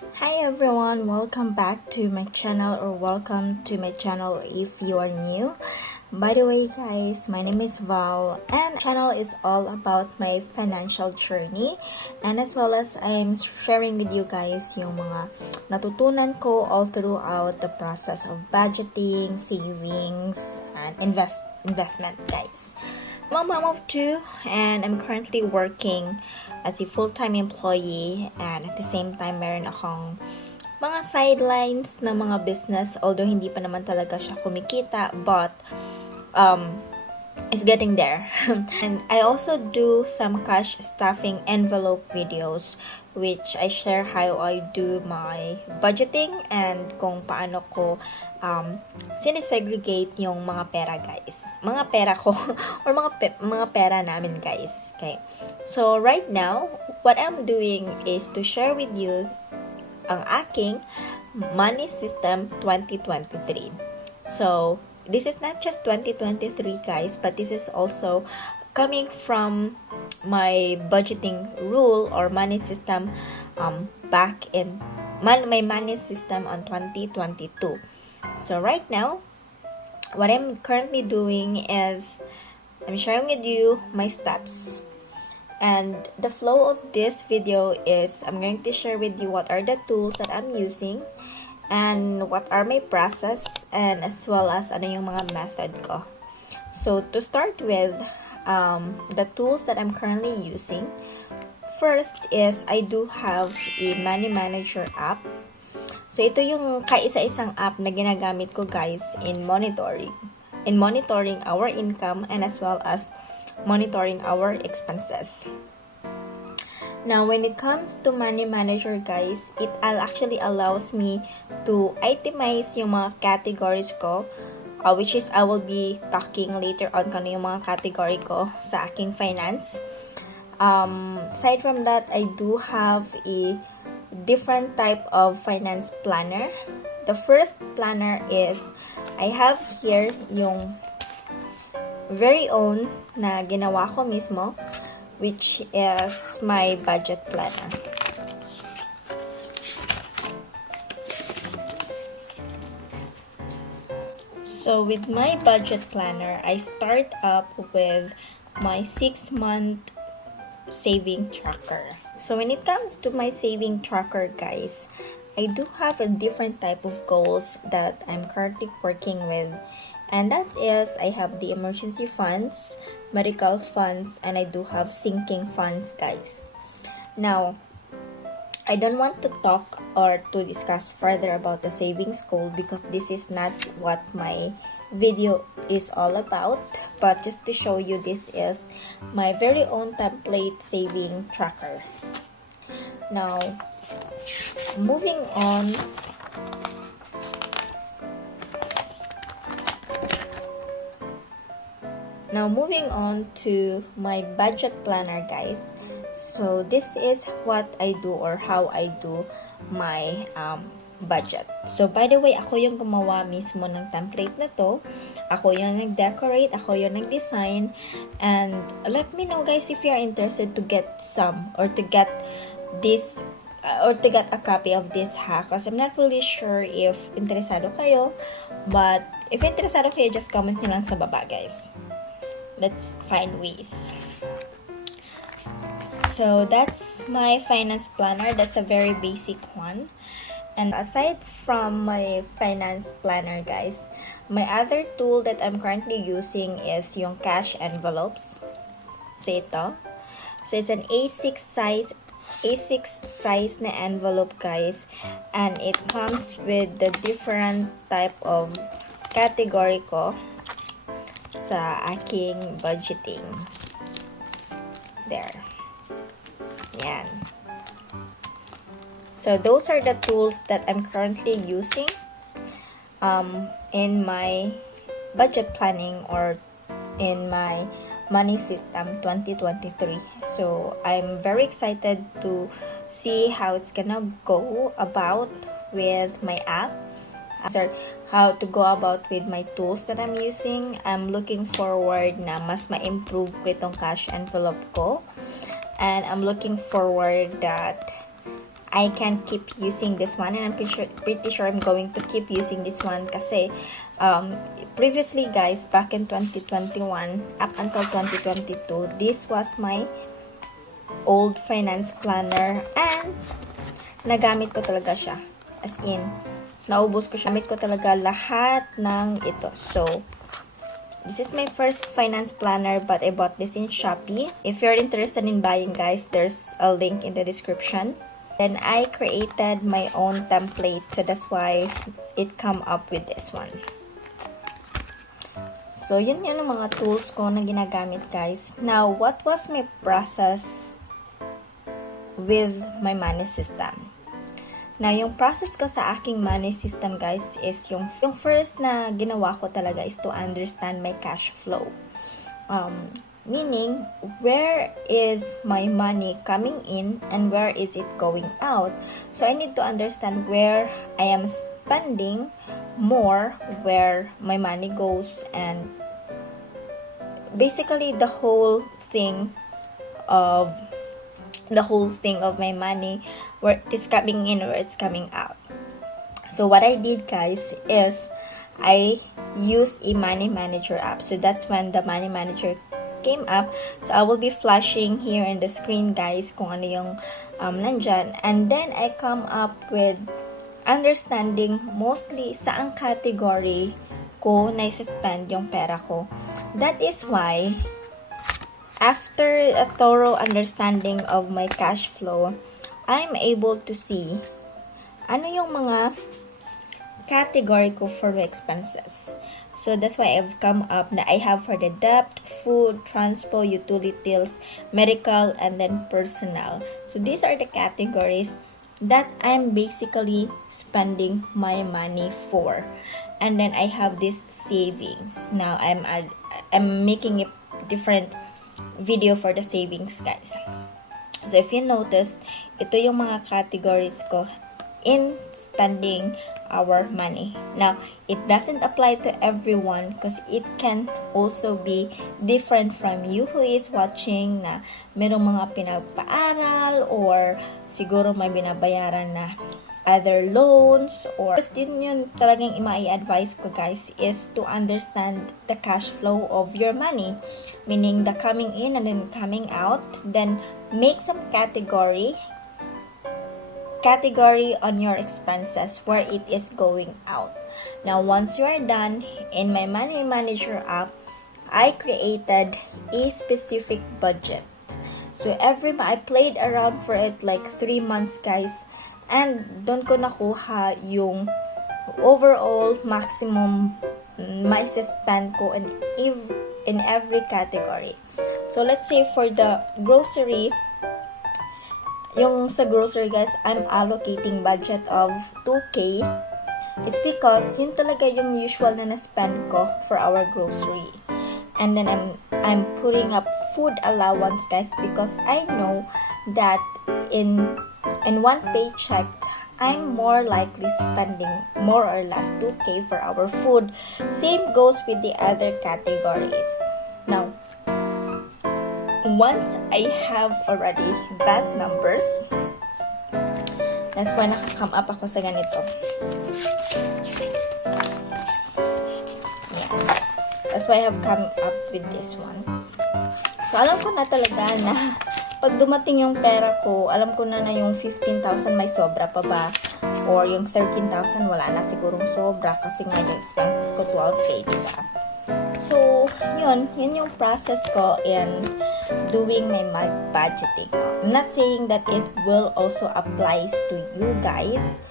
Hi everyone, welcome back to my channel or welcome to my channel if you are new. By the way guys, my name is Val and the channel is all about my financial journey and as well as I'm sharing with you guys yung mga natutunan ko all throughout the process of budgeting, savings, and investment guys. I'm a mom of two and I'm currently working as a full-time employee and at the same time meron akong mga sidelines na mga business although hindi pa naman talaga siya kumikita but it's getting there. And I also do some cash stuffing envelope videos which I share how I do my budgeting and kung paano ko sinesegregate yung mga pera guys. Mga pera ko or mga pera namin guys. Okay. So right now, what I'm doing is to share with you ang aking money system 2023. So this is not just 2023 guys, but this is also coming from my budgeting rule or money system back in my money system on 2022. So right now, what I'm currently doing is I'm sharing with you my steps. And the flow of this video is I'm going to share with you what are the tools that I'm using and what are my process and as well as ano yung mga method ko. So to start with, the tools that I'm currently using, first is I do have a money manager app. So ito yung kaisa-isang app na ginagamit ko guys in monitoring our income and as well as monitoring our expenses. Now, when it comes to money manager guys, it actually allows me to itemize yung mga categories ko, which is I will be talking later on kung ano yung mga category ko sa aking finance. Aside from that, I do have a different type of finance planner. The first planner is, I have here yung very own na ginawa ko mismo, which is my budget planner. So with my budget planner, I start up with my 6-month saving tracker. So when it comes to my saving tracker guys, I do have a different type of goals that I'm currently working with. And that is, I have the emergency funds, medical funds, and I do have sinking funds, guys. Now, I don't want to talk or to discuss further about the savings goal because this is not what my video is all about. But just to show you, this is my very own template saving tracker. Now, moving on. Now moving on to my budget planner guys. So this is what I do or how I do my budget. So by the way, ako yung gumawa mismo ng template na to. Ako yung nag-decorate, ako yung nag-design. And let me know guys if you are interested to get some or to get this or to get a copy of this hack because I'm not really sure if interesado kayo. But if interesado kayo, just comment nyo lang sa baba guys. Let's find ways. So that's my finance planner. That's a very basic one. And aside from my finance planner guys, my other tool that I'm currently using is yung cash envelopes. So ito. So it's an A6 size na envelope guys. And it comes with the different type of category ko sa aking budgeting. There. Yan. So those are the tools that I'm currently using in my budget planning or in my money system 2023. So I'm very excited to see how it's gonna go about with my app. How to go about with my tools that I'm using. I'm looking forward na mas ma-improve ko itong cash envelope ko. And I'm looking forward that I can keep using this one, and I'm pretty sure I'm going to keep using this one kasi previously guys, back in 2021 up until 2022, this was my old finance planner and nagamit ko talaga siya. As in, naubos ko siya. Nagamit ko talaga lahat ng ito. So, this is my first finance planner, but I bought this in Shopee. If you're interested in buying guys, there's a link in the description. Then I created my own template, so that's why it come up with this one. So yun ang mga tools ko na ginagamit guys. Now, what was my process with my money system? Now, yung process ko sa aking money system guys is yung first na ginawa ko talaga is to understand my cash flow. Meaning, where is my money coming in and where is it going out? So, I need to understand where I am spending more, where my money goes, and basically the whole thing of my money, where it's coming in, where it's coming out. So, what I did guys is I used a money manager app. So, that's when the money manager came up. So I will be flashing here in the screen guys kung ano yung nandyan, and then I come up with understanding mostly saang category ko na-spend yung pera ko. That is why after a thorough understanding of my cash flow, I'm able to see ano yung mga category ko for expenses. So that's why I've come up na I have for the debt, food, transport, utilities, medical, and then personal. So these are the categories that I'm basically spending my money for. And then I have this savings. Now I'm making a different video for the savings guys. So if you notice, ito yung mga categories ko in spending our money. Now, it doesn't apply to everyone because it can also be different from you who is watching na merong mga pinagpaaral or siguro may binabayaran na other loans, or yun talagang i-advise ko guys is to understand the cash flow of your money, meaning the coming in and then coming out, then make some category on your expenses where it is going out. Now, once you are done, in my money manager app, I created a specific budget. So I played around for it like 3 months guys, and doon ko nakuha yung overall maximum may spend ko in every category. So let's say for the grocery, yung sa grocery guys, I'm allocating budget of 2K. It's because yun talaga yung usual na na-spend ko for our grocery. And then I'm putting up food allowance guys, because I know that in one paycheck, I'm more likely spending more or less 2K for our food. Same goes with the other categories. Now, once I have already that numbers, that's why nakakam up ako sa ganito. Yeah. That's why I have come up with this one. So, alam ko na talaga na pag dumating yung pera ko, alam ko na yung 15,000 may sobra pa ba? Or yung 13,000 wala na sigurong sobra kasi nga yung expenses ko 12K, diba? So, yun yung process ko in doing my budgeting. I'm not saying that it will also applies to you guys,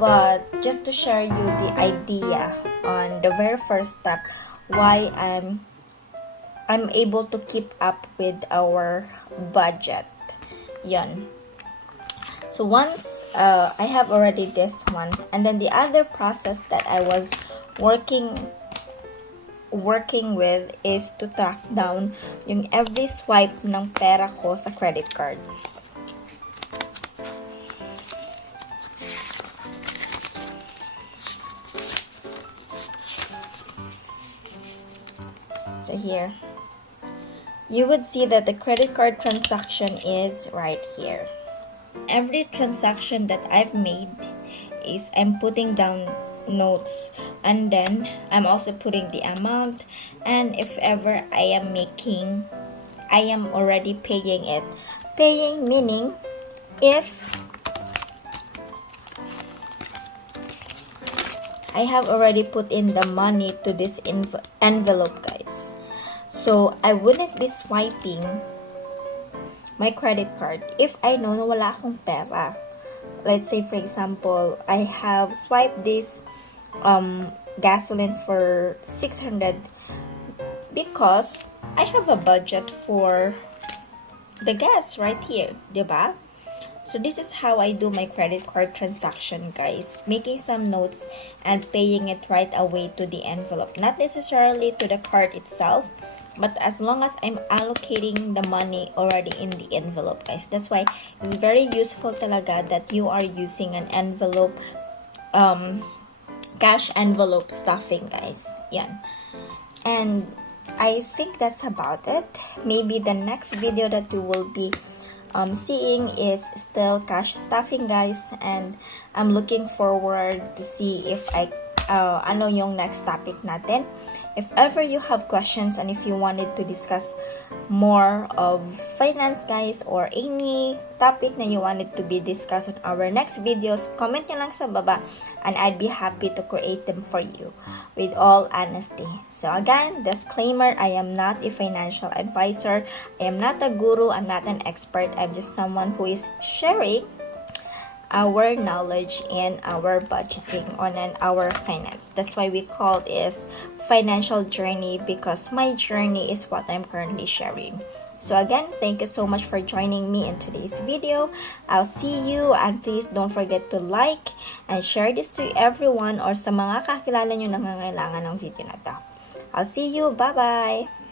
but just to share you the idea on the very first step why I'm able to keep up with our budget. Yun. So once I have already this one, and then the other process that I was working with is to track down yung every swipe ng pera ko sa credit card. So here, you would see that the credit card transaction is right here. every transaction that I've made is I'm putting down notes, and then I'm also putting the amount, and if ever I am already paying it. Paying meaning if I have already put in the money to this envelope, guys. So, I wouldn't be swiping my credit card if I know na wala akong pera. Let's say, for example, I have swiped this gasoline for 600 because I have a budget for the gas right here, diba? So this is how I do my credit card transaction, guys. Making some notes and paying it right away to the envelope. Not necessarily to the card itself, but as long as I'm allocating the money already in the envelope, guys. That's why it's very useful talaga that you are using an envelope, cash envelope stuffing, guys. Yan. And I think that's about it. Maybe the next video that you will be seeing is still cash stuffing, guys, and I'm looking forward to see if ano yung next topic natin. If ever you have questions and if you wanted to discuss more of finance, guys, or any topic na you wanted to be discussed on our next videos, comment nyo lang sa baba and I'd be happy to create them for you with all honesty. So again, disclaimer, I am not a financial advisor. I am not a guru. I'm not an expert. I'm just someone who is sharing our knowledge and our budgeting on our finance. That's why we call this financial journey, because my journey is what I'm currently sharing. So again, thank you so much for joining me in today's video. I'll see you, and please don't forget to like and share this to everyone or sa mga kakilala nyo nangangailangan ng video na to. I'll see you. Bye-bye!